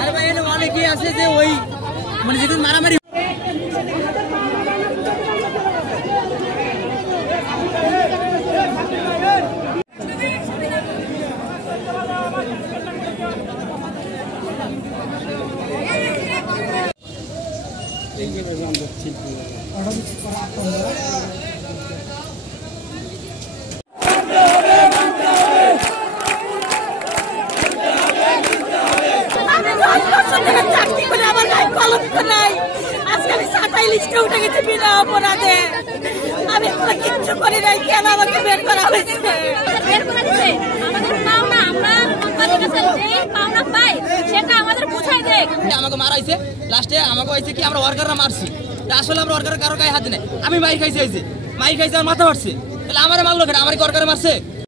আরে ভাই এখানে অনেকেই আছে যে ওই মানে যেদিন মারামারি আমি কিচ্ছু করি নাই, কেন আমাকে বের করা হয়েছে? বের করে দিচ্ছে আমাদের পাওনা, আমরা কোম্পানির কাছে যে পাওনা পাই সেটা আমাদের বুঝাই দেয়। আমাকে মারাইছে, লাস্টে আমাকে হয়েছে কি আমরা ওয়ার্কাররা মারছি, আসলে আমরা ওয়ার্কারের কারো গায়ে হাত নাই, আমি মাইর খাইছি, মাইর খাইছে আর মাথা মারছে, তাহলে আমারে মারলো কেন? আমার কি ওয়ার্কারে মারছে?